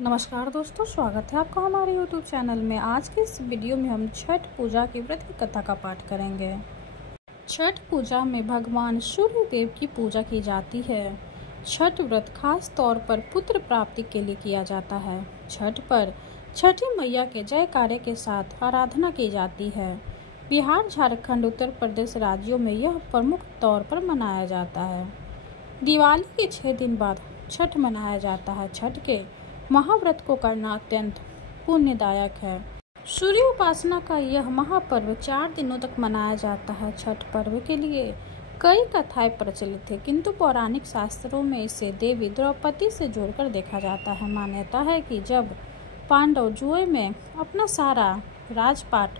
नमस्कार दोस्तों, स्वागत है आपका हमारे YouTube चैनल में। आज के इस वीडियो में हम छठ पूजा के व्रत की कथा का पाठ करेंगे। छठ पूजा में भगवान सूर्य देव की पूजा की जाती है। छठ व्रत खास तौर पर पुत्र प्राप्ति के लिए किया जाता है। छठ पर छठी मैया के जयकारे के साथ आराधना की जाती है। बिहार, झारखंड, उत्तर प्रदेश राज्यों में यह प्रमुख तौर पर मनाया जाता है। दिवाली के 6 दिन बाद छठ मनाया जाता है। छठ के महाव्रत को करना अत्यंत पुण्यदायक है। सूर्य उपासना का यह महापर्व 4 दिनों तक मनाया जाता है। छठ पर्व के लिए कई कथाएं प्रचलित है, किंतु पौराणिक शास्त्रों में इसे देवी द्रौपदी से जोड़कर देखा जाता है। मान्यता है कि जब पांडव जुए में अपना सारा राजपाट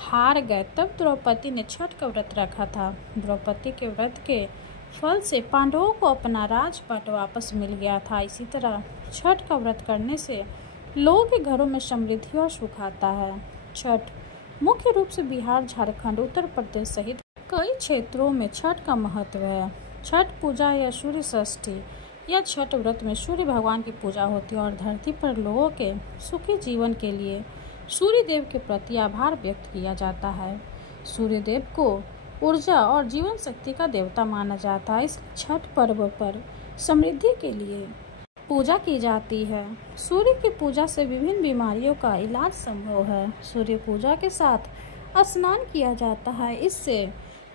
हार गए, तब द्रौपदी ने छठ का व्रत रखा था। द्रौपदी के व्रत के फल से पांडवों को अपना राजपाट वापस मिल गया था। इसी तरह छठ का व्रत करने से लोगों के घरों में समृद्धि और सुख आता है। छठ मुख्य रूप से बिहार, झारखंड, उत्तर प्रदेश सहित कई क्षेत्रों में छठ का महत्व है। छठ पूजा या सूर्य षष्ठी या छठ व्रत में सूर्य भगवान की पूजा होती है और धरती पर लोगों के सुखी जीवन के लिए सूर्य देव के प्रति आभार व्यक्त किया जाता है। सूर्य देव को ऊर्जा और जीवन शक्ति का देवता माना जाता है। इस छठ पर्व पर समृद्धि के लिए पूजा की जाती है। सूर्य की पूजा से विभिन्न बीमारियों का इलाज संभव है। सूर्य पूजा के साथ स्नान किया जाता है। इससे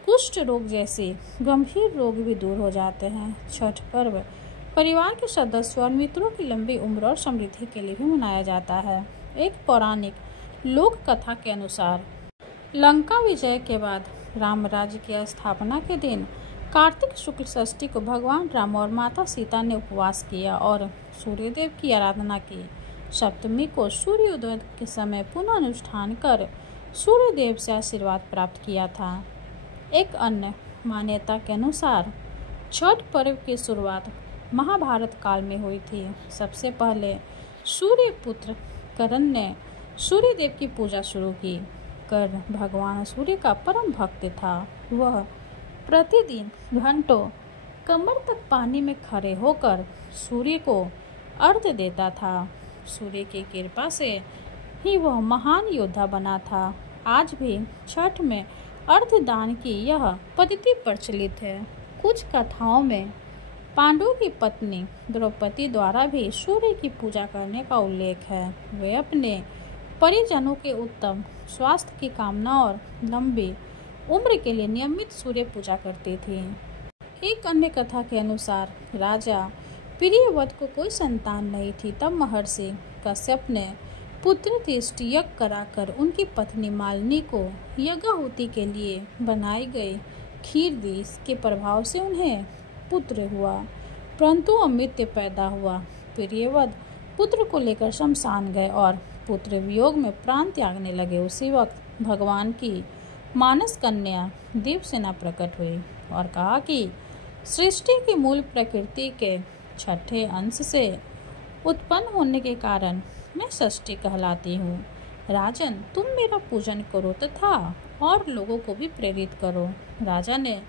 कुष्ठ रोग जैसे गंभीर रोग भी दूर हो जाते हैं। छठ पर्व परिवार के सदस्यों और मित्रों की लंबी उम्र और समृद्धि के लिए भी मनाया जाता है। एक पौराणिक लोक कथा के अनुसार लंका विजय के बाद राम राज्य की स्थापना के दिन कार्तिक शुक्ल षष्ठी को भगवान राम और माता सीता ने उपवास किया और सूर्यदेव की आराधना की। सप्तमी को सूर्योदय के समय पुनः अनुष्ठान कर सूर्यदेव से आशीर्वाद प्राप्त किया था। एक अन्य मान्यता के अनुसार छठ पर्व की शुरुआत महाभारत काल में हुई थी। सबसे पहले सूर्यपुत्र कर्ण ने सूर्यदेव की पूजा शुरू की। कर्ण भगवान सूर्य का परम भक्त था। वह प्रतिदिन घंटों कमर तक पानी में खड़े होकर सूर्य को अर्घ्य देता था। सूर्य की कृपा से ही वह महान योद्धा बना था। आज भी छठ में अर्घ्य दान की यह पद्धति प्रचलित है। कुछ कथाओं में पांडवों की पत्नी द्रौपदी द्वारा भी सूर्य की पूजा करने का उल्लेख है। वे अपने परिजनों के उत्तम स्वास्थ्य की कामना और लंबी उम्र के लिए नियमित सूर्य पूजा करती थी। एक अन्य कथा के अनुसार राजा प्रियव्रत को कोई संतान नहीं थी। तब महर्षि कश्यप ने पुत्र तिष्ट यज्ञ कराकर उनकी पत्नी मालिनी को यज्ञाहुति के लिए बनाई गई खीर दी। इसके प्रभाव से उन्हें पुत्र हुआ, परंतु अमृत पैदा हुआ। प्रियव्रत पुत्र को लेकर शमशान गए और पुत्र वियोग में प्राण त्यागने लगे। उसी वक्त भगवान की मानस कन्या देवसेना प्रकट हुई और कहा कि सृष्टि की मूल प्रकृति के छठे अंश से उत्पन्न होने के कारण मैं षष्ठी कहलाती हूँ। राजन, तुम मेरा पूजन करो तथा और लोगों को भी प्रेरित करो। राजा ने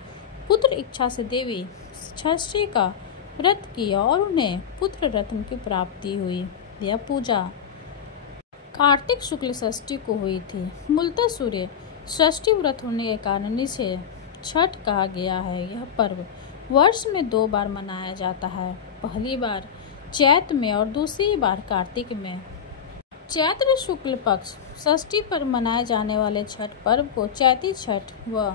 पुत्र इच्छा से देवी षष्ठी का व्रत किया और उन्हें पुत्र रत्न की प्राप्ति हुई। यह पूजा कार्तिक शुक्ल षष्ठी को हुई थी। मूलतः सूर्य षष्ठी व्रत होने के कारण इसे छठ कहा गया है। यह पर्व वर्ष में 2 बार मनाया जाता है। पहली बार चैत्र में और दूसरी बार कार्तिक में। चैत्र शुक्ल पक्ष षष्ठी पर मनाए जाने वाले छठ पर्व को चैती छठ व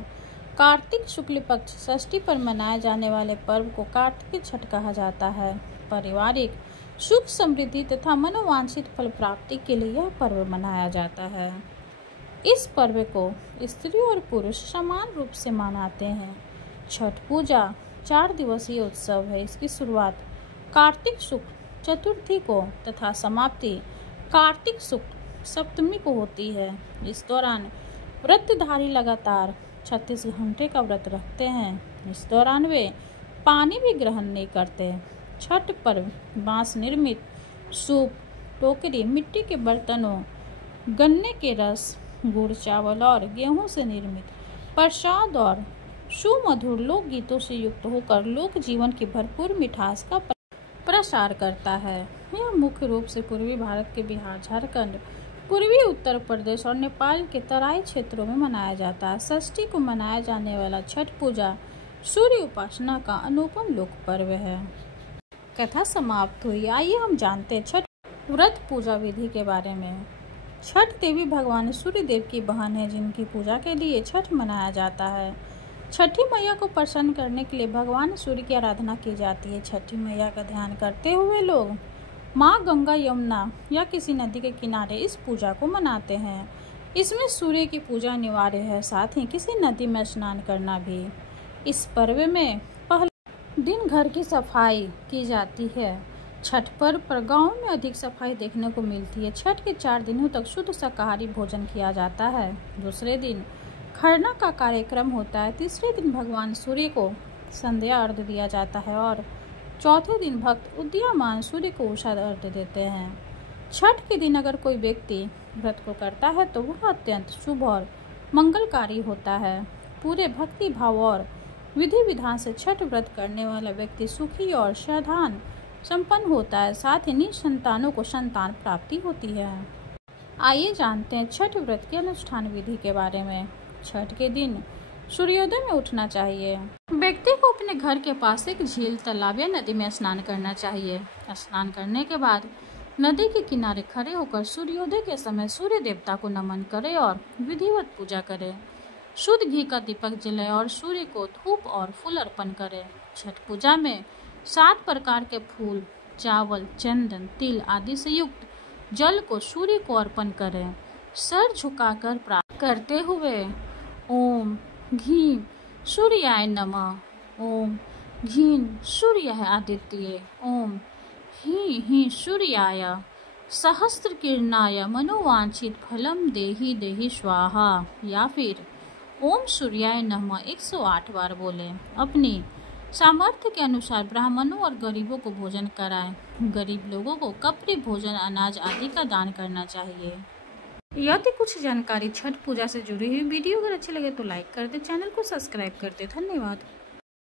कार्तिक शुक्ल पक्ष षष्ठी पर मनाए जाने वाले पर्व को कार्तिक छठ कहा जाता है। पारिवारिक सुख, समृद्धि तथा मनोवांछित फल प्राप्ति के लिए यह पर्व मनाया जाता है। इस पर्व को स्त्री और पुरुष समान रूप से मनाते हैं। छठ पूजा 4 दिवसीय उत्सव है। इसकी शुरुआत कार्तिक शुक्ल चतुर्थी को तथा समाप्ति कार्तिक शुक्ल सप्तमी को होती है। इस दौरान व्रतधारी लगातार 36 घंटे का व्रत रखते हैं। इस दौरान वे पानी भी ग्रहण नहीं करते। छठ पर्व बांस निर्मित सूप, टोकरी, मिट्टी के बर्तनों, गन्ने के रस, गुड़, चावल और गेहूं से निर्मित प्रसाद और सुमधुर लोक गीतों से युक्त होकर लोक जीवन की भरपूर मिठास का प्रसार करता है। यह मुख्य रूप से पूर्वी भारत के बिहार, झारखंड, पूर्वी उत्तर प्रदेश और नेपाल के तराई क्षेत्रों में मनाया जाता है। षष्ठी को मनाया जाने वाला छठ पूजा सूर्य उपासना का अनुपम लोक पर्व है। कथा समाप्त हुई। आइए हम जानते हैं छठ व्रत पूजा विधि के बारे में। छठ देवी भगवान सूर्य देव की बहन है, जिनकी पूजा के लिए छठ मनाया जाता है। छठी मैया को प्रसन्न करने के लिए भगवान सूर्य की आराधना की जाती है। छठी मैया का ध्यान करते हुए लोग माँ गंगा, यमुना या किसी नदी के किनारे इस पूजा को मनाते हैं। इसमें सूर्य की पूजा अनिवार्य है, साथ ही किसी नदी में स्नान करना भी। इस पर्व में पहले दिन घर की सफाई की जाती है। छठ पर्व पर गाँव में अधिक सफाई देखने को मिलती है। छठ के 4 दिनों तक शुद्ध शाकाहारी भोजन किया जाता है। दूसरे दिन खरना का कार्यक्रम होता है। तीसरे दिन भगवान सूर्य को संध्या अर्घ्य दिया जाता है और चौथे दिन भक्त उदीयमान सूर्य को उषा अर्घ्य देते हैं। छठ के दिन अगर कोई व्यक्ति व्रत को करता है तो वह अत्यंत शुभ और मंगलकारी होता है। पूरे भक्ति भाव और विधि विधान से छठ व्रत करने वाला व्यक्ति सुखी और श्रद्धान संपन्न होता है। साथ ही निसंतानों को संतान प्राप्ति होती है। आइए जानते हैं छठ व्रत के अनुष्ठान विधि के बारे में। छठ के दिन सूर्योदय में उठना चाहिए। व्यक्ति को अपने घर के पास एक झील, तालाब या नदी में स्नान करना चाहिए। स्नान करने के बाद नदी के किनारे खड़े होकर सूर्योदय के समय सूर्य देवता को नमन करें और विधिवत पूजा करें। शुद्ध घी का दीपक जलाएं और सूर्य को धूप और फूल अर्पण करें। छठ पूजा में 7 प्रकार के फूल, चावल, चंदन, तिल आदि से युक्त जल को सूर्य को अर्पण करें। सर झुकाकर प्रार्थना करते हुए ओम घी सूर्याय नमः, ओम घीं सूर्याय आदित्य, ओम ही सूर्याय सहस्त्र किरणाय मनोवांछित फलम देहि देहि स्वाहा, या फिर ओम सूर्याय नमः 108 बार बोलें। अपनी सामर्थ्य के अनुसार ब्राह्मणों और गरीबों को भोजन कराएं। गरीब लोगों को कपड़े, भोजन, अनाज आदि का दान करना चाहिए। यदि कुछ जानकारी छठ पूजा से जुड़ी हुई वीडियो अगर अच्छी लगे तो लाइक कर दे, चैनल को सब्सक्राइब कर दे। धन्यवाद।